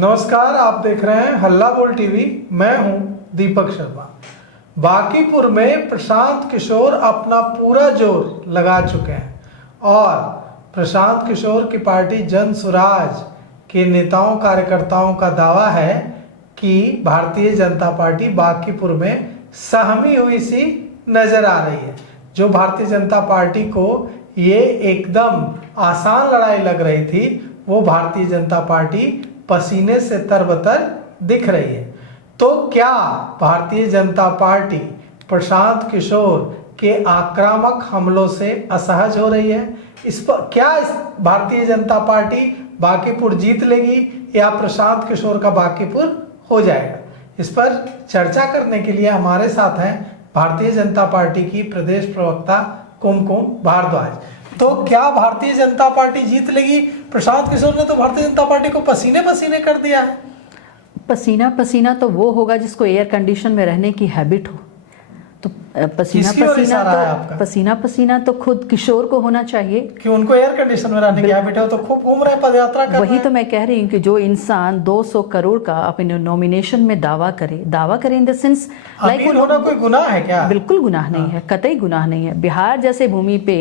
नमस्कार, आप देख रहे हैं हल्ला बोल टीवी। मैं हूं दीपक शर्मा। बांकीपुर में प्रशांत किशोर अपना पूरा जोर लगा चुके हैं और प्रशांत किशोर की पार्टी जन सुराज के नेताओं कार्यकर्ताओं का दावा है कि भारतीय जनता पार्टी बांकीपुर में सहमी हुई सी नजर आ रही है। जो भारतीय जनता पार्टी को ये एकदम आसान लड़ाई लग रही थी, वो भारतीय जनता पार्टी पसीने से तरबतर दिख रही है। तो क्या भारतीय जनता पार्टी प्रशांत किशोर के आक्रामक हमलों से असहज हो रही है? इस पर क्या भारतीय जनता पार्टी बांकीपुर जीत लेगी या प्रशांत किशोर का बांकीपुर हो जाएगा? इस पर चर्चा करने के लिए हमारे साथ हैं भारतीय जनता पार्टी की प्रदेश प्रवक्ता कुमकुम भारद्वाज। तो क्या भारतीय जनता पार्टी जीत लेगी? प्रशांत किशोर ने तो भारतीय जनता पार्टी को पसीने पसीने कर दिया है। पसीना पसीना तो वो होगा जिसको एयर कंडीशन में रहने की हैबिट हो। तो पसीना पसीना तो खुद किशोर को होना चाहिए कि उनको एयर कंडीशन में रहने की हैबिट है, तो खूब घूम रहे हैं, पदयात्रा कर रहे हैं। वही तो मैं कह रही हूँ कि जो इंसान 200 करोड़ का अपने नॉमिनेशन में दावा करे इन द सेंस लाइक होना कोई गुनाह है क्या? बिल्कुल गुनाह नहीं है, कतई गुनाह नहीं है। बिहार जैसे भूमि पे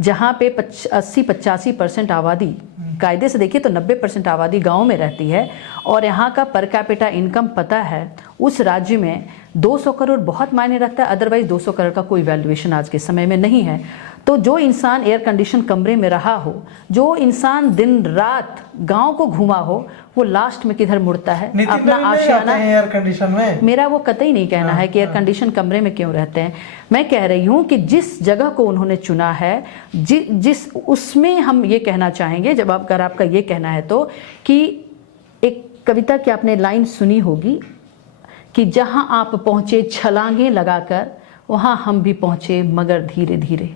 जहाँ पे 80-85% आबादी, कायदे से देखिए तो 90% आबादी गांव में रहती है और यहाँ का पर कैपिटा इनकम पता है, उस राज्य में 200 करोड़ बहुत मायने रखता है। अदरवाइज 200 करोड़ का कोई वैल्यूएशन आज के समय में नहीं है। तो जो इंसान एयर कंडीशन कमरे में रहा हो, जो इंसान दिन रात गांव को घुमा हो, वो लास्ट में किधर मुड़ता है? अपना आशियाना एयर कंडीशन में। मेरा वो कतई नहीं कहना है कि एयर कंडीशन कमरे में क्यों रहते हैं। मैं कह रही हूँ कि जिस जगह को उन्होंने चुना है, जिस उसमें हम ये कहना चाहेंगे, जब अगर आपका ये कहना है तो, कि एक कविता की आपने लाइन सुनी होगी कि जहाँ आप पहुँचे छलांगे लगाकर, वहाँ हम भी पहुँचे मगर धीरे धीरे।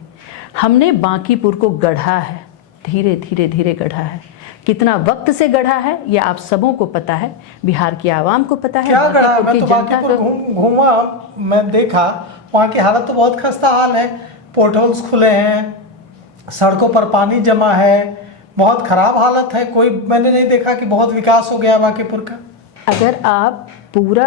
हमने बांकीपुर को गढ़ा है, धीरे धीरे धीरे गढ़ा है। कितना वक्त से गढ़ा है ये आप सबों को पता है, बिहार की आवाम को पता है। क्या गढ़ा? मैं तो बांकीपुर घूमा, मैं देखा, वहाँ की हालत तो बहुत खस्ता हाल है। पोर्टहोल्स खुले हैं, सड़कों पर पानी जमा है, बहुत खराब हालत है। कोई मैंने नहीं देखा कि बहुत विकास हो गया बांकीपुर का। अगर आप पूरा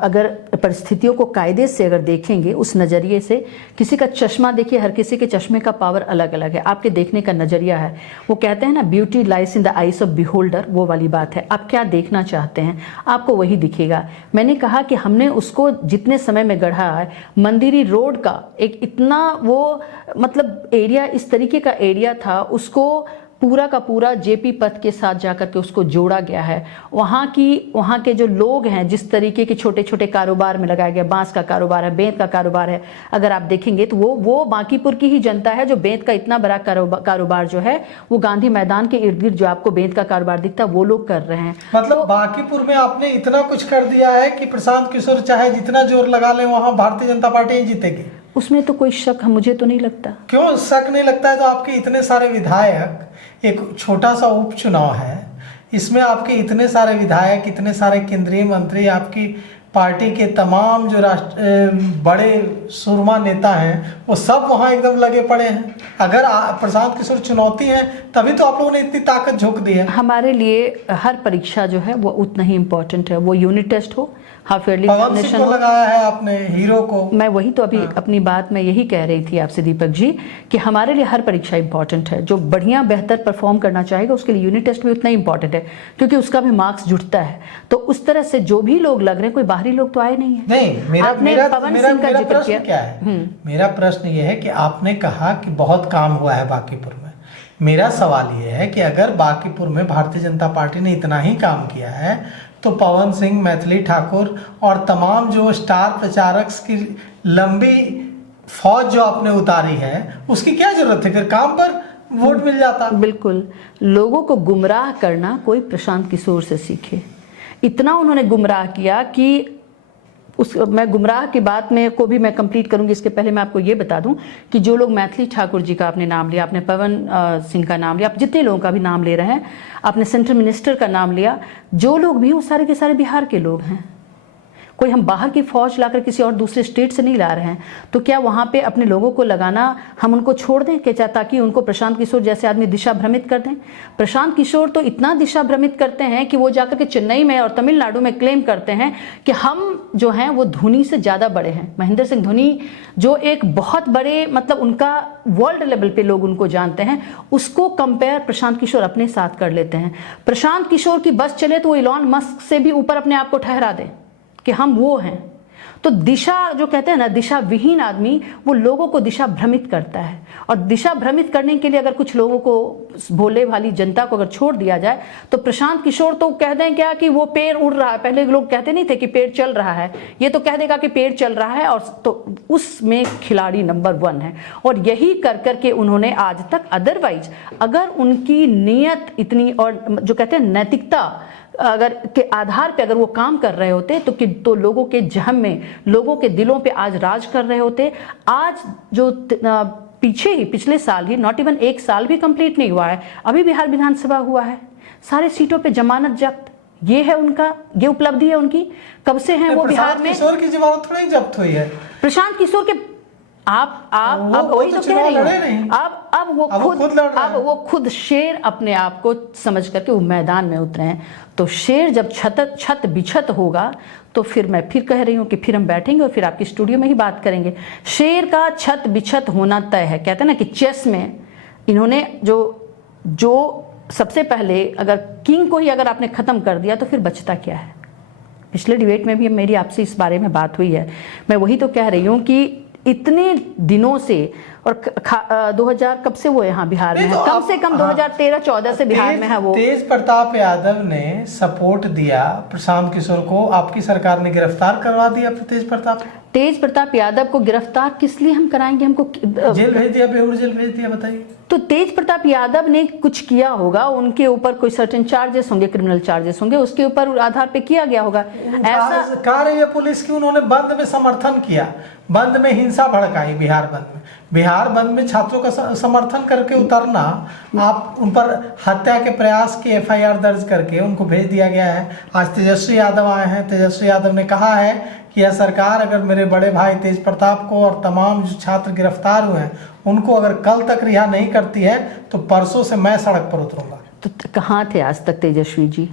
अगर परिस्थितियों को कायदे से अगर देखेंगे, उस नज़रिए से, किसी का चश्मा देखिए, हर किसी के चश्मे का पावर अलग अलग है, आपके देखने का नज़रिया है। वो कहते हैं ना, beauty lies in the eyes of beholder, वो वाली बात है। आप क्या देखना चाहते हैं आपको वही दिखेगा। मैंने कहा कि हमने उसको जितने समय में गढ़ा है, मंदिरी रोड का एक इतना वो मतलब एरिया, इस तरीके का एरिया था, उसको पूरा का पूरा जेपी पथ के साथ जाकर के उसको जोड़ा गया है। वहाँ के जो लोग हैं, जिस तरीके के छोटे छोटे कारोबार में लगाया गया, बांस का कारोबार है, बेंत का कारोबार है, अगर आप देखेंगे तो वो बांकीपुर की ही जनता है जो बेंत का इतना बड़ा कारोबार जो है वो गांधी मैदान के इर्द गिर्द जो आपको बेंत का कारोबार दिखता है वो लोग कर रहे हैं। मतलब बांकीपुर में आपने इतना कुछ कर दिया है कि प्रशांत किशोर चाहे जितना जोर लगा ले, वहाँ भारतीय जनता पार्टी ही जीतेगी। उसमें तो कोई शक मुझे तो नहीं लगता। क्यों शक नहीं लगता है? तो आपके इतने सारे विधायक, एक छोटा सा उपचुनाव है, इसमें आपके इतने सारे विधायक, इतने सारे केंद्रीय मंत्री, आपकी पार्टी के तमाम जो बड़े सुरमा नेता हैं, वो सब वहाँ एकदम लगे पड़े हैं। अगर प्रशांत किशोर चुनौती हैं, तभी तो आप लोगों ने इतनी ताकत झोंक दी है। हमारे लिए हर परीक्षा जो है वो उतना ही इम्पोर्टेंट है, वो यूनिट टेस्ट हो, हाफ ईयरली एग्जामिनेशन हो। लगाया है आपने हीरो को। मैं वही तो अभी अपनी बात में यही कह रही थी आपसे दीपक जी, कि हमारे लिए हर परीक्षा इंपॉर्टेंट है। जो बढ़िया बेहतर परफॉर्म करना चाहेगा उसके लिए यूनिट टेस्ट भी उतना ही इंपॉर्टेंट है, क्योंकि उसका भी मार्क्स जुटता है। तो उस तरह से जो भी लोग लग रहे हैं, कोई बाहरी लोग तो आए नहीं है। नहीं, आपने पवन सिंह का जिक्र किया। क्या है मेरा प्रश्न ये है कि आपने कहा कि बहुत काम हुआ है बांकीपुर में। मेरा सवाल ये है कि अगर बांकीपुर में भारतीय जनता पार्टी ने इतना ही काम किया है, तो पवन सिंह, मैथिली ठाकुर और तमाम जो स्टार प्रचारक की लंबी फौज जो आपने उतारी है, उसकी क्या जरूरत है? फिर काम पर वोट मिल जाता। बिल्कुल, लोगों को गुमराह करना कोई प्रशांत किशोर से सीखे। इतना उन्होंने गुमराह किया कि मैं गुमराह की बात में को भी मैं कंप्लीट करूंगी। इसके पहले मैं आपको ये बता दूं कि जो लोग मैथिली ठाकुर जी का आपने नाम लिया, आपने पवन सिंह का नाम लिया, आप जितने लोगों का भी नाम ले रहे हैं, आपने सेंट्रल मिनिस्टर का नाम लिया, जो लोग भी वो सारे के सारे बिहार के लोग हैं। कोई हम बाहर की फौज लाकर किसी और दूसरे स्टेट से नहीं ला रहे हैं, तो क्या वहाँ पे अपने लोगों को लगाना हम उनको छोड़ दें कि ताकि उनको प्रशांत किशोर जैसे आदमी दिशा भ्रमित कर दें? प्रशांत किशोर तो इतना दिशा भ्रमित करते हैं कि वो जाकर के चेन्नई में और तमिलनाडु में क्लेम करते हैं कि हम जो हैं वो धोनी से ज़्यादा बड़े हैं। महेंद्र सिंह धोनी जो एक बहुत बड़े मतलब उनका वर्ल्ड लेवल पे लोग उनको जानते हैं, उसको कंपेयर प्रशांत किशोर अपने साथ कर लेते हैं। प्रशांत किशोर की बस चले तो वो इलॉन मस्क से भी ऊपर अपने आप को ठहरा दें कि हम वो हैं। तो दिशा जो कहते हैं ना, दिशा विहीन आदमी वो लोगों को दिशा भ्रमित करता है, और दिशा भ्रमित करने के लिए अगर कुछ लोगों को, भोले भाली जनता को अगर छोड़ दिया जाए तो प्रशांत किशोर तो कह दें क्या कि वो पेड़ उड़ रहा है। पहले लोग कहते नहीं थे कि पेड़ चल रहा है, ये तो कह देगा कि पेड़ चल रहा है, और तो उसमें खिलाड़ी नंबर 1 है। और यही कर करके उन्होंने आज तक, अदरवाइज अगर उनकी नीयत इतनी और जो कहते हैं नैतिकता अगर के आधार पे अगर वो काम कर रहे होते तो लोगों के जहम में, लोगों के दिलों पे आज राज कर रहे होते। आज जो पीछे ही पिछले साल ही, नॉट इवन 1 साल भी कंप्लीट नहीं हुआ है, अभी बिहार विधानसभा हुआ है, सारे सीटों पे जमानत जब्त, ये है उनका, ये उपलब्धि है उनकी। कब से हैं वो बिहार में? किशोर की जमानत थोड़ी जब्त हुई है। प्रशांत किशोर के आप वही तो कह रही हूँ। अब वो खुद शेर अपने आप को समझ करके वो मैदान में उतरे हैं। तो शेर जब छत बिछत होगा तो फिर मैं फिर कह रही हूँ कि फिर हम बैठेंगे और फिर आपकी स्टूडियो में ही बात करेंगे। शेर का छत बिछत होना तय है। कहते हैं ना कि चेस में इन्होंने जो सबसे पहले अगर किंग को ही अगर आपने खत्म कर दिया तो फिर बचता क्या है? पिछले डिबेट में भी मेरी आपसे इस बारे में बात हुई है। मैं वही तो कह रही हूँ कि इतने दिनों से, और 2000 कब से वो यहाँ बिहार में है? कम से कम 2013-14 से बिहार में है वो। तेज प्रताप यादव ने सपोर्ट दिया प्रशांत किशोर को, आपकी सरकार ने गिरफ्तार करवा दिया तेज प्रताप यादव को। गिरफ्तार किस लिए हम कराएंगे? हमको जेल भेज दिया, बेऊर जेल भेज दिया, बताइए। तो तेज प्रताप यादव ने कुछ किया होगा, उनके ऊपर कोई सर्टेन चार्जेस होंगे, क्रिमिनल चार्जेस होंगे, उसके ऊपर आधार पे किया गया होगा। ऐसा कार्य पुलिस की उन्होंने बंद में समर्थन किया, बंद में हिंसा भड़काई। बिहार बंद में छात्रों का समर्थन करके उतरना, आप उन पर हत्या के प्रयास की FIR दर्ज करके उनको भेज दिया गया है। आज तेजस्वी यादव आए हैं, तेजस्वी यादव ने कहा है कि यह सरकार अगर मेरे बड़े भाई तेज प्रताप को और तमाम जो छात्र गिरफ्तार हुए हैं उनको अगर कल तक रिहा नहीं करती है तो परसों से मैं सड़क पर उतरूंगा। तो कहाँ थे आज तक तेजस्वी जी?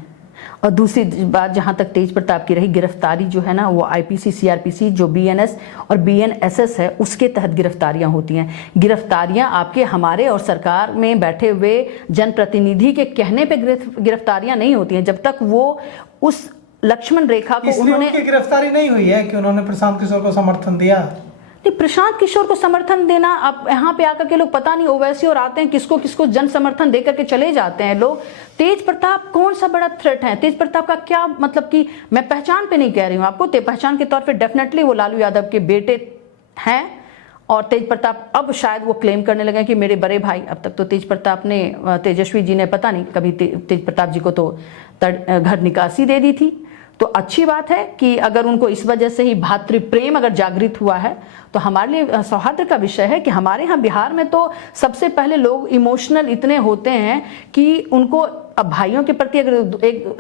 और दूसरी बात, जहाँ तक तेज प्रताप की रही, गिरफ्तारी जो है ना वो IPC CRPC जो BNS और BNSS है उसके तहत गिरफ्तारियां होती हैं। गिरफ्तारियां आपके, हमारे और सरकार में बैठे हुए जनप्रतिनिधि के कहने पे गिरफ्तारियां नहीं होती हैं जब तक वो उस लक्ष्मण रेखा को उन्होंने। गिरफ्तारी नहीं हुई है कि उन्होंने प्रशांत किशोर को समर्थन दिया। नहीं, प्रशांत किशोर को समर्थन देना, अब यहाँ पे आकर के लोग पता नहीं ओवैसी और आते हैं किसको किसको जन समर्थन दे करके चले जाते हैं लोग। तेज प्रताप कौन सा बड़ा थ्रेट है? तेज प्रताप का क्या मतलब कि मैं पहचान पे नहीं कह रही हूँ आपको, पहचान के तौर पे डेफिनेटली वो लालू यादव के बेटे हैं। और तेज प्रताप अब शायद वो क्लेम करने लगे कि मेरे बड़े भाई। अब तक तो तेज प्रताप ने, तेजस्वी जी ने पता नहीं कभी तेज प्रताप जी को तो घर निकासी दे दी थी। तो अच्छी बात है कि अगर उनको इस वजह से ही भातृ प्रेम अगर जागृत हुआ है तो हमारे लिए सौहार्द का विषय है कि हमारे यहाँ बिहार में तो सबसे पहले लोग इमोशनल इतने होते हैं कि उनको अब भाइयों के प्रति अगर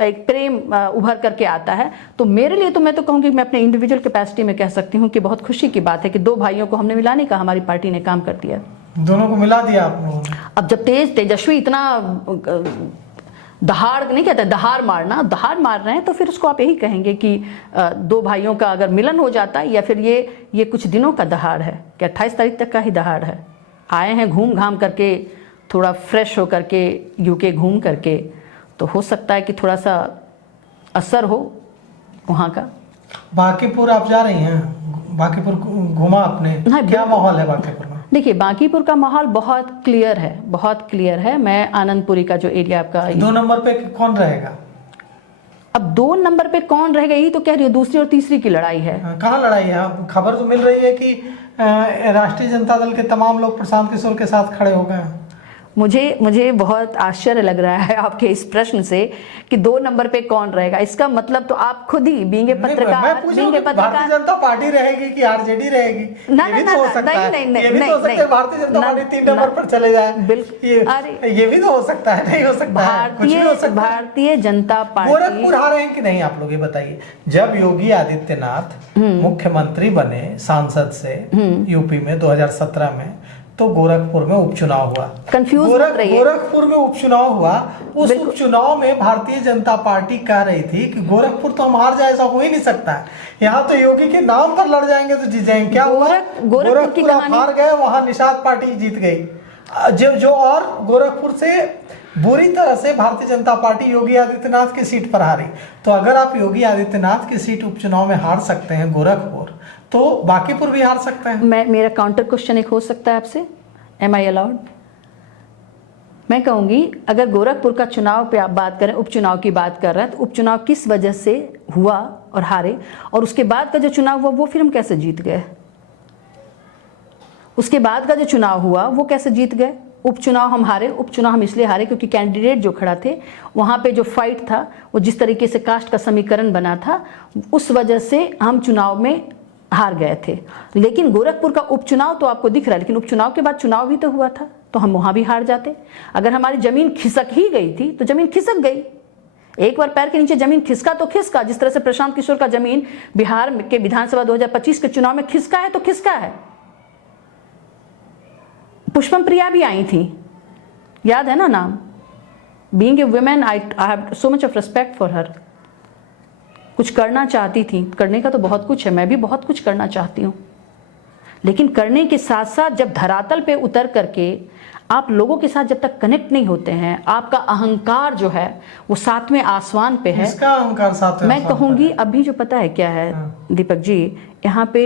एक प्रेम उभर करके आता है तो मेरे लिए तो मैं तो कहूँगी, मैं अपने इंडिविजुअल कैपेसिटी में कह सकती हूँ कि बहुत खुशी की बात है कि 2 भाइयों को हमने मिलाने का हमारी पार्टी ने काम कर दिया, दोनों को मिला दिया आप लोगों ने। अब जब तेजस्वी इतना दहाड़ नहीं कहते, दहाड़ मार रहे हैं तो फिर उसको आप यही कहेंगे कि 2 भाइयों का अगर मिलन हो जाता है, या फिर ये कुछ दिनों का दहाड़ है कि 28 तारीख तक का ही दहाड़ है। आए हैं घूम घाम करके, थोड़ा फ्रेश हो करके, UK घूम करके, तो हो सकता है कि थोड़ा सा असर हो वहाँ का। बांकीपुर आप जा रही हैं, बांकीपुर घूमा आपने, क्या माहौल है बांकीपुर में? देखिए, बांकीपुर का माहौल बहुत क्लियर है। मैं आनंदपुरी का जो एरिया आपका, 2 नंबर पे कौन रहेगा? अब 2 नंबर पे कौन रहेगा यही तो कह रही हूँ, दूसरी और तीसरी की लड़ाई है। कहाँ लड़ाई है? खबर तो मिल रही है कि राष्ट्रीय जनता दल के तमाम लोग प्रशांत किशोर के साथ खड़े हो गए हैं। मुझे बहुत आश्चर्य लग रहा है आपके इस प्रश्न से कि 2 नंबर पे कौन रहेगा। इसका मतलब तो आप खुद ही बीइंग ए पत्रकार, भारतीय जनता पार्टी रहेगी कि आरजेडी रहेगी, ना, ये भी तो हो सकता है। ये भी तो हो सकता है भारतीय जनता पार्टी 3 नंबर पर चले जाए, बिल्कुल। ये भी तो हो सकता है, नहीं हो सकता है, कुछ भी हो सकता है। भारतीय जनता पार्टी गोरखपुर हारे हैं कि नहीं, आप लोग ये बताइए। जब योगी आदित्यनाथ मुख्यमंत्री बने सांसद से यूपी में 2017 में, तो गोरखपुर में उपचुनाव हुआ। कंफ्यूज गोरखपुर में उपचुनाव हुआ। उस उपचुनाव में भारतीय जनता पार्टी कह रही थी कि गोरखपुर तो हम हार जाए, ऐसा हो ही नहीं सकता है, यहाँ तो योगी के नाम पर लड़ जाएंगे तो जीत जाएंगे। क्या हुआ? गोरखपुर आप हार गए, वहां निषाद पार्टी जीत गई। जो और गोरखपुर से बुरी तरह से भारतीय जनता पार्टी योगी आदित्यनाथ की सीट पर हारी। तो अगर आप योगी आदित्यनाथ की सीट उपचुनाव में हार सकते हैं गोरखपुर, तो बाकीपुर भी हार सकते हैं। मेरा काउंटर क्वेश्चन एक हो सकता है आपसे, एम आई अलाउड? मैं कहूंगी अगर गोरखपुर का चुनाव पे आप बात करें, उपचुनाव की बात कर रहे हैं, तो उपचुनाव किस वजह से हुआ और हारे, और उसके बाद का जो चुनाव हुआ वो फिर हम कैसे जीत गए? उसके बाद का जो चुनाव हुआ वो कैसे जीत गए? उपचुनाव हम हारे। उपचुनाव हम इसलिए हारे क्योंकि कैंडिडेट जो खड़ा थे वहाँ पे जो फाइट था, वो जिस तरीके से कास्ट का समीकरण बना था, उस वजह से हम चुनाव में हार गए थे। लेकिन गोरखपुर का उपचुनाव तो आपको दिख रहा है, लेकिन उपचुनाव के बाद चुनाव भी तो हुआ था, तो हम वहाँ भी हार जाते। अगर हमारी जमीन खिसक ही गई थी तो जमीन खिसक गई। एक बार पैर के नीचे जमीन खिसका तो खिसका, जिस तरह से प्रशांत किशोर का जमीन बिहार के विधानसभा 2025 के चुनाव में खिसका है तो खिसका है। पुष्पम प्रिया भी आई थी, याद है ना नाम? Being a women I have so much of respect for her. कुछ करना चाहती थी, करने का तो बहुत कुछ है, मैं भी बहुत कुछ करना चाहती हूँ, लेकिन करने के साथ साथ जब धरातल पे उतर करके आप लोगों के साथ जब तक कनेक्ट नहीं होते हैं, आपका अहंकार जो है वो 7वें आसमान पे है। इसका अहंकार 7वें मैं कहूँगी अभी जो पता है क्या है दीपक जी, यहाँ पे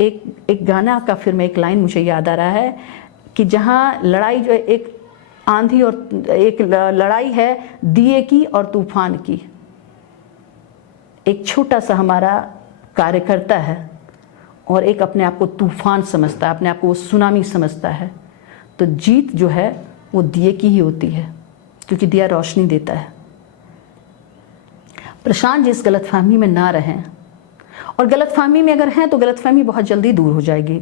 एक गाना का फिर में एक लाइन मुझे याद आ रहा है कि जहाँ लड़ाई जो है, एक आंधी और एक लड़ाई है दिए की और तूफान की। एक छोटा सा हमारा कार्यकर्ता है और एक अपने आप को तूफान समझता है, अपने आप को वो सुनामी समझता है, तो जीत जो है वो दिए की ही होती है, क्योंकि दिया रोशनी देता है। प्रशांत जी इस गलतफहमी में ना रहें, और गलतफहमी में अगर हैं तो गलतफहमी बहुत जल्दी दूर हो जाएगी।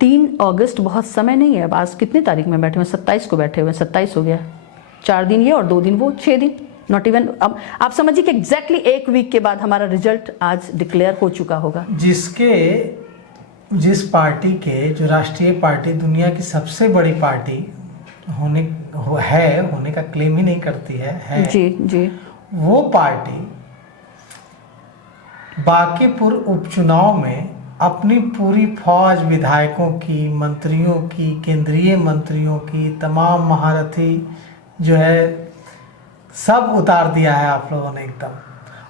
3 अगस्त बहुत समय नहीं है। अब आज कितनी तारीख में बैठे हुए? 27 को बैठे हुए, 27 हो गया, 4 दिन ये और 2 दिन वो, 6 दिन, नॉट इवन। अब आप समझिए कि एग्जैक्टली 1 वीक के बाद हमारा रिजल्ट आज डिक्लेयर हो चुका होगा। जिस पार्टी के, जो राष्ट्रीय पार्टी दुनिया की सबसे बड़ी पार्टी होने का क्लेम ही नहीं करती है जी जी, वो पार्टी बांकीपुर उपचुनाव में अपनी पूरी फौज, विधायकों की, मंत्रियों की, केंद्रीय मंत्रियों की, तमाम महारथी जो है सब उतार दिया है आप लोगों ने एकदम।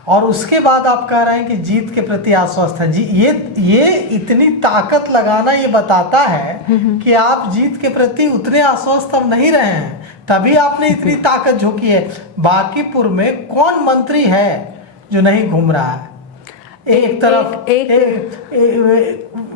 और उसके बाद आप कह रहे हैं कि जीत के प्रति आश्वस्त हैं। जी, ये इतनी ताकत लगाना ये बताता है कि आप जीत के प्रति उतने आश्वस्त अब नहीं रहे हैं, तभी आपने इतनी ताकत झोंकी है। बांकीपुर में कौन मंत्री है जो नहीं घूम रहा है? एक तरफ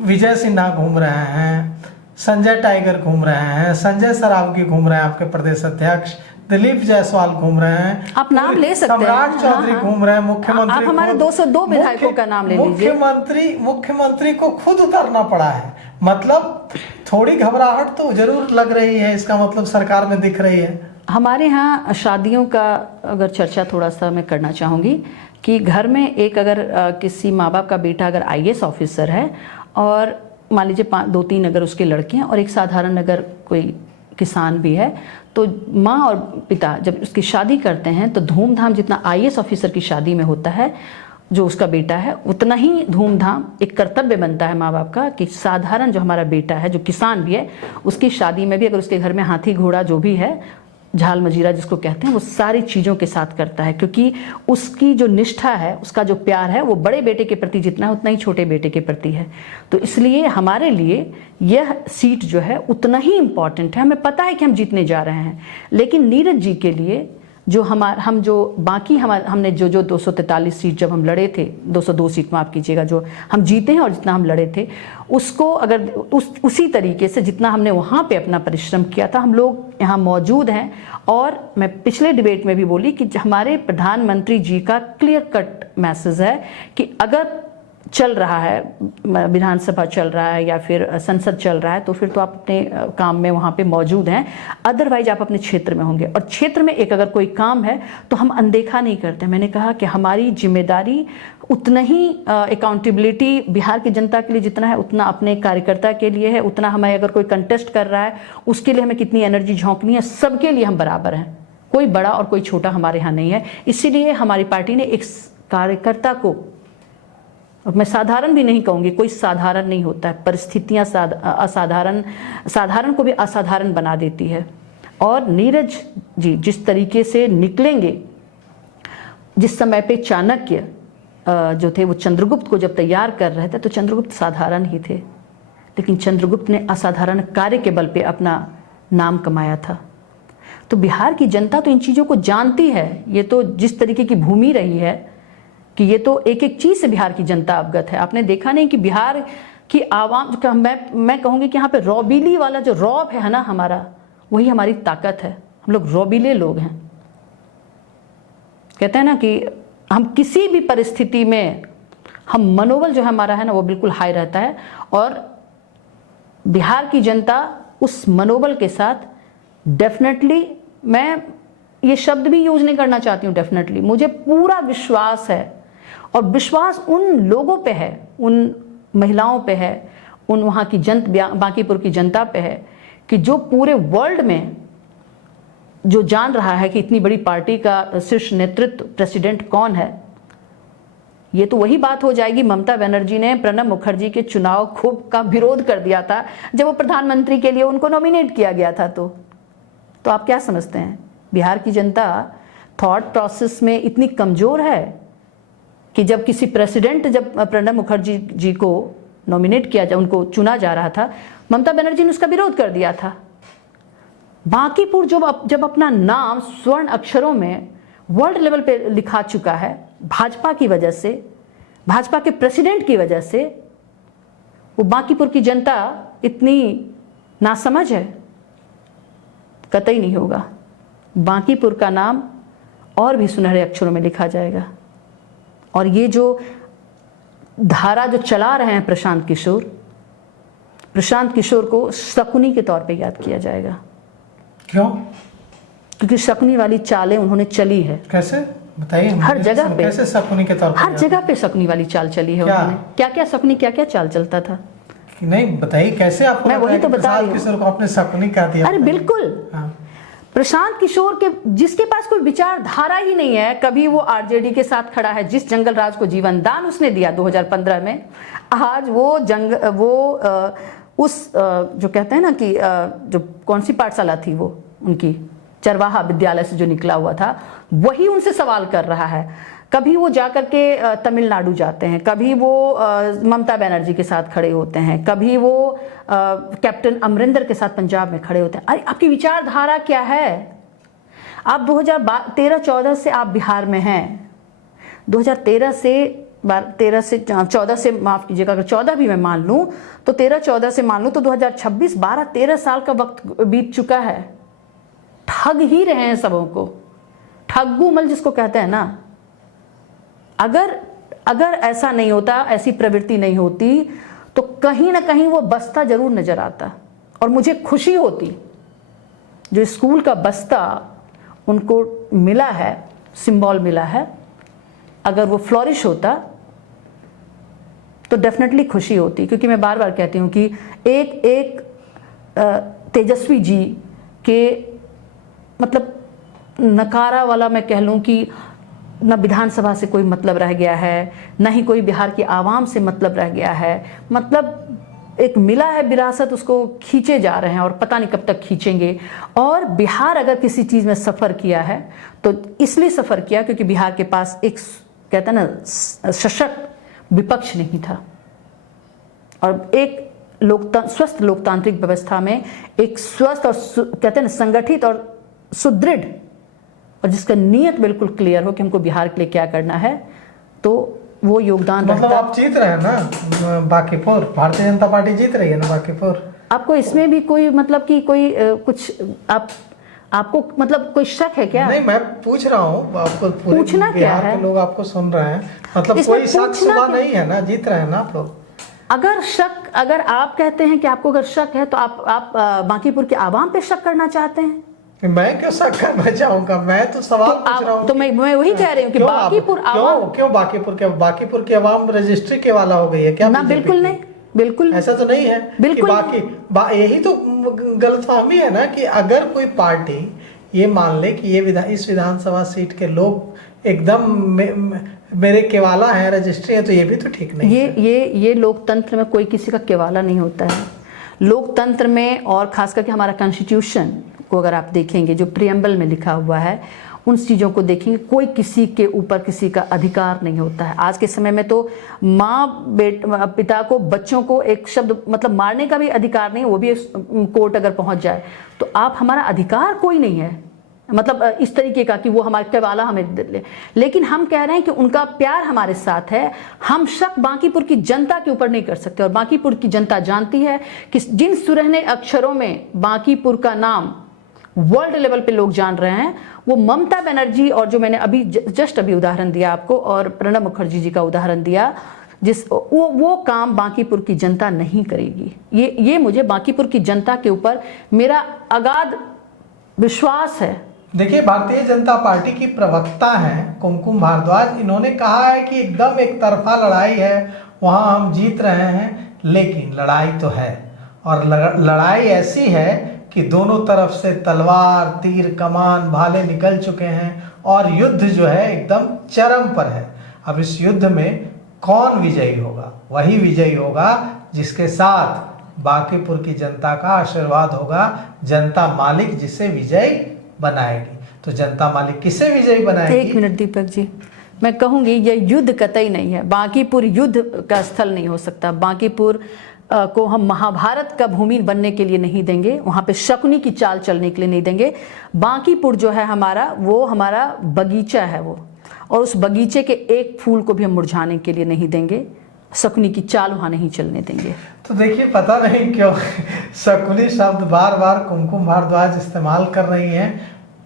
विजय सिन्हा घूम रहे हैं, संजय टाइगर घूम रहे हैं, संजय सरावगी घूम रहे हैं, आपके प्रदेश अध्यक्ष दिलीप जायसवाल घूम रहे हैं, आप नाम ले सकते हैं, सम्राट चौधरी घूम रहे हैं, मुख्यमंत्री, आप हमारे 202 विधायकों का नाम ले लीजिए। मुख्यमंत्री को खुद उतारना पड़ा है। मतलब थोड़ी घबराहट तो जरूर लग रही है, इसका मतलब सरकार में दिख रही है। हमारे यहाँ शादियों का अगर चर्चा थोड़ा सा मैं करना चाहूँगी कि घर में एक अगर किसी माँ बाप का बेटा अगर IAS ऑफिसर है, और मान लीजिए 2-3 अगर उसके लड़के हैं, और एक साधारण अगर कोई किसान भी है, तो माँ और पिता जब उसकी शादी करते हैं तो धूमधाम जितना IAS ऑफिसर की शादी में होता है जो उसका बेटा है, उतना ही धूमधाम एक कर्तव्य बनता है माँ बाप का कि साधारण जो हमारा बेटा है, जो किसान भी है, उसकी शादी में भी अगर उसके घर में हाथी घोड़ा जो भी है, झाल मजीरा जिसको कहते हैं, वो सारी चीज़ों के साथ करता है, क्योंकि उसकी जो निष्ठा है, उसका जो प्यार है, वो बड़े बेटे के प्रति जितना है उतना ही छोटे बेटे के प्रति है। तो इसलिए हमारे लिए यह सीट जो है उतना ही इम्पॉर्टेंट है। हमें पता है कि हम जीतने जा रहे हैं, लेकिन नीरज जी के लिए जो हम जो बाकी हमने जो 243 सीट जब हम लड़े थे, 202 सीट माफ़ कीजिएगा, जो हम जीते हैं और जितना हम लड़े थे, उसको अगर उसी तरीके से जितना हमने वहाँ पे अपना परिश्रम किया था, हम लोग यहाँ मौजूद हैं। और मैं पिछले डिबेट में भी बोली कि हमारे प्रधानमंत्री जी का क्लियर कट मैसेज है कि अगर चल रहा है, विधानसभा चल रहा है या फिर संसद चल रहा है, तो फिर तो आप अपने काम में वहाँ पे मौजूद हैं, अदरवाइज आप अपने क्षेत्र में होंगे। और क्षेत्र में एक अगर कोई काम है तो हम अनदेखा नहीं करते। मैंने कहा कि हमारी जिम्मेदारी उतना ही अकाउंटेबिलिटी बिहार की जनता के लिए जितना है, उतना अपने कार्यकर्ता के लिए है, उतना हमें अगर कोई कंटेस्ट कर रहा है उसके लिए हमें कितनी एनर्जी झोंकनी है, सबके लिए हम बराबर हैं। कोई बड़ा और कोई छोटा हमारे यहाँ नहीं है। इसीलिए हमारी पार्टी ने एक कार्यकर्ता को, मैं साधारण भी नहीं कहूँगी, कोई साधारण नहीं होता है, परिस्थितियाँ साधारण को भी असाधारण बना देती है। और नीरज जी जिस तरीके से निकलेंगे, जिस समय पे चाणक्य जो थे वो चंद्रगुप्त को जब तैयार कर रहे थे, तो चंद्रगुप्त साधारण ही थे, लेकिन चंद्रगुप्त ने असाधारण कार्य के बल पे अपना नाम कमाया था। तो बिहार की जनता तो इन चीज़ों को जानती है। ये तो जिस तरीके की भूमि रही है कि ये तो एक एक चीज़ से बिहार की जनता अवगत है। आपने देखा नहीं कि बिहार की आवाम का, मैं कहूँगी कि यहाँ पे रौबीली वाला जो रौब है ना हमारा, वही हमारी ताकत है। हम लोग रौबीले लोग हैं। कहते हैं ना कि हम किसी भी परिस्थिति में, हम मनोबल जो हमारा है ना वो बिल्कुल हाई रहता है। और बिहार की जनता उस मनोबल के साथ डेफिनेटली, मैं ये शब्द भी यूज नहीं करना चाहती हूँ, डेफिनेटली मुझे पूरा विश्वास है। और विश्वास उन लोगों पे है, उन महिलाओं पे है, उन वहाँ की बांकीपुर की जनता पे है कि जो पूरे वर्ल्ड में जो जान रहा है कि इतनी बड़ी पार्टी का शीर्ष नेतृत्व प्रेसिडेंट कौन है। ये तो वही बात हो जाएगी, ममता बनर्जी ने प्रणब मुखर्जी के चुनाव खूब का विरोध कर दिया था जब वो प्रधानमंत्री के लिए उनको नॉमिनेट किया गया था। तो आप क्या समझते हैं, बिहार की जनता थॉट प्रोसेस में इतनी कमज़ोर है कि जब किसी प्रेसिडेंट, जब प्रणब मुखर्जी जी को नॉमिनेट किया जा, उनको चुना जा रहा था, ममता बनर्जी ने उसका विरोध कर दिया था। बांकीपुर जब अपना नाम स्वर्ण अक्षरों में वर्ल्ड लेवल पे लिखा चुका है, भाजपा की वजह से, भाजपा के प्रेसिडेंट की वजह से, वो बांकीपुर की जनता इतनी नासमझ है, कतई नहीं होगा। बांकीपुर का नाम और भी सुनहरे अक्षरों में लिखा जाएगा। और ये जो धारा जो चला रहे हैं प्रशांत किशोर को शकुनी के तौर पे याद किया जाएगा। क्यों? क्योंकि शकुनी वाली चालें उन्होंने चली है। कैसे बताइए? हर जगह पे, कैसे शकुनी के तौर पे? हर जगह पे शकुनी वाली चाल चली है। उन्होंने क्या क्या शकुनी, क्या क्या चाल चलता था, नहीं बताइए कैसे? आपको मैं वही तो बता रही हूँ। किशोर को आपने शकुनी कह दिया? अरे बिल्कुल, प्रशांत किशोर के, जिसके पास कोई विचारधारा ही नहीं है, कभी वो आरजेडी के साथ खड़ा है, जिस जंगल राज को जीवन दान उसने दिया 2015 में, आज वो जो कहते हैं ना कि जो कौन सी पाठशाला थी वो उनकी, चरवाहा विद्यालय से जो निकला हुआ था, वही उनसे सवाल कर रहा है। कभी वो जाकर के तमिलनाडु जाते हैं, कभी वो ममता बनर्जी के साथ खड़े होते हैं, कभी वो कैप्टन अमरिंदर के साथ पंजाब में खड़े होते हैं। अरे आपकी विचारधारा क्या है? आप 2013-14 से आप बिहार में हैं, 2013 से 14 से माफ़ कीजिएगा, अगर 14 भी मैं मान लूँ तो 13-14 से मान लूँ तो 2026 12-13 साल का वक्त बीत चुका है। ठग ही रहे हैं सबों को, ठग्गू मल जिसको कहते हैं ना। अगर ऐसा नहीं होता, ऐसी प्रवृत्ति नहीं होती, तो कहीं ना कहीं वो बस्ता जरूर नजर आता। और मुझे खुशी होती जो स्कूल का बस्ता उनको मिला है, सिंबल मिला है, अगर वो फ्लोरिश होता तो डेफिनेटली खुशी होती। क्योंकि मैं बार बार कहती हूँ कि एक तेजस्वी जी के मतलब नकारा वाला, मैं कह लूँ कि न विधानसभा से कोई मतलब रह गया है, न ही कोई बिहार की आवाम से मतलब रह गया है। मतलब एक मिला है विरासत, उसको खींचे जा रहे हैं और पता नहीं कब तक खींचेंगे। और बिहार अगर किसी चीज़ में सफ़र किया है तो इसलिए सफ़र किया क्योंकि बिहार के पास एक, कहते हैं ना, सशक्त विपक्ष नहीं था। और एक स्वस्थ लोकतांत्रिक व्यवस्था में एक स्वस्थ और कहते हैं ना संगठित और सुदृढ़ और जिसका नीयत बिल्कुल क्लियर हो कि हमको बिहार के लिए क्या करना है, तो वो योगदान मतलब रहता। आप जीत रहे हैं ना बांकीपुर, भारतीय जनता पार्टी जीत रही है ना बांकीपुर। आपको इसमें भी कोई मतलब कि कोई कुछ आपको मतलब कोई शक है क्या? नहीं, मैं पूछ रहा हूँ आपको, पूरे पूछना क्या बिहार है? के लोग आपको सुन रहे हैं, मतलब इसमें कोई शक पूछना शुबा क्या? नहीं है ना, जीत रहे हैं ना आप लोग। अगर आप कहते हैं कि आपको अगर शक है, तो आप बांकीपुर के आवाम पे शक करना चाहते हैं? मैं क्यों शक करना चाहूंगा, मैं तो सवाल पूछ रहा हूँ। तो मैं वही कह रही हूँ कि क्यों बांकीपुर आवाम, क्यों बांकीपुर की आवाम रजिस्ट्री के वाला हो गई है क्या? ना बीजेपी बिल्कुल की? नहीं, बिल्कुल ऐसा तो नहीं है बिल्कुल कि यही तो गलतफहमी है ना, कि अगर कोई पार्टी ये मान ले कि इस विधानसभा सीट के लोग एकदम मेरे केवाला है, रजिस्ट्री है, तो ये भी तो ठीक नहीं है। ये लोकतंत्र में कोई किसी का केवाला नहीं होता है। लोकतंत्र में, और खास करके हमारा कॉन्स्टिट्यूशन को अगर आप देखेंगे, जो प्रियम्बल में लिखा हुआ है, उन चीज़ों को देखेंगे, कोई किसी के ऊपर किसी का अधिकार नहीं होता है। आज के समय में तो पिता को, बच्चों को एक शब्द मतलब मारने का भी अधिकार नहीं, वो भी कोर्ट अगर पहुंच जाए तो आप, हमारा अधिकार कोई नहीं है, मतलब इस तरीके का कि वो हमारे केवाला हमें दे ले। लेकिन हम कह रहे हैं कि उनका प्यार हमारे साथ है। हम शक बांकीपुर की जनता के ऊपर नहीं कर सकते, और बांकीपुर की जनता जानती है कि जिन सुनहरे अक्षरों में बांकीपुर का नाम वर्ल्ड लेवल पे लोग जान रहे हैं, वो ममता बनर्जी, और जो मैंने अभी जस्ट अभी उदाहरण दिया आपको, और प्रणब मुखर्जी जी का उदाहरण दिया, वो काम बांकीपुर की जनता नहीं करेगी। ये मुझे बांकीपुर की जनता के ऊपर मेरा अगाध विश्वास है। देखिए, भारतीय जनता पार्टी की प्रवक्ता हैं कुमकुम भारद्वाज, इन्होंने कहा है कि एकदम एक तरफा लड़ाई है, वहां हम जीत रहे हैं, लेकिन लड़ाई तो है, और लड़ाई ऐसी है कि दोनों तरफ से तलवार, तीर, कमान, भाले निकल चुके हैं, और युद्ध जो है एकदम चरम पर है। अब इस युद्ध में कौन विजयी होगा? वही विजयी होगा जिसके साथ बांकीपुर की जनता का आशीर्वाद होगा, जनता मालिक जिसे विजयी बनाएगी। तो जनता मालिक किसे विजयी बनाएगी? एक मिनट दीपक जी, मैं कहूंगी यह युद्ध कतई नहीं है। बांकीपुर युद्ध का स्थल नहीं हो सकता। बांकीपुर को हम महाभारत का भूमि बनने के लिए नहीं देंगे, वहाँ पे शकुनी की चाल चलने के लिए नहीं देंगे। बांकीपुर जो है हमारा, वो हमारा बगीचा है वो, और उस बगीचे के एक फूल को भी हम मुरझाने के लिए नहीं देंगे, शकुनी की चाल वहाँ नहीं चलने देंगे। तो देखिए, पता नहीं क्यों शकुनी शब्द बार बार कुमकुम भारद्वाज इस्तेमाल कर रही हैं।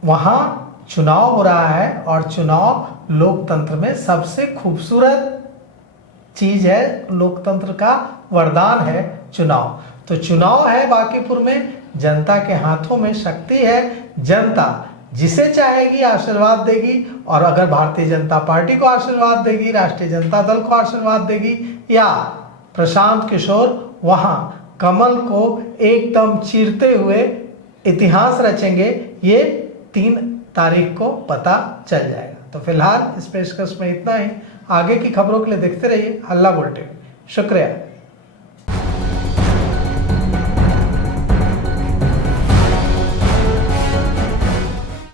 वहाँ चुनाव हो रहा है, और चुनाव लोकतंत्र में सबसे खूबसूरत चीज है, लोकतंत्र का वरदान है चुनाव। तो चुनाव है बांकीपुर में, जनता के हाथों में शक्ति है, जनता जिसे चाहेगी आशीर्वाद देगी, और अगर भारतीय जनता पार्टी को आशीर्वाद देगी, राष्ट्रीय जनता दल को आशीर्वाद देगी, या प्रशांत किशोर वहां कमल को एकदम चीरते हुए इतिहास रचेंगे, ये 3 तारीख को पता चल जाएगा। तो फिलहाल इस पेशकश में इतना ही। आगे की खबरों के लिए देखते रहिए हल्ला बोल टीवी। शुक्रिया।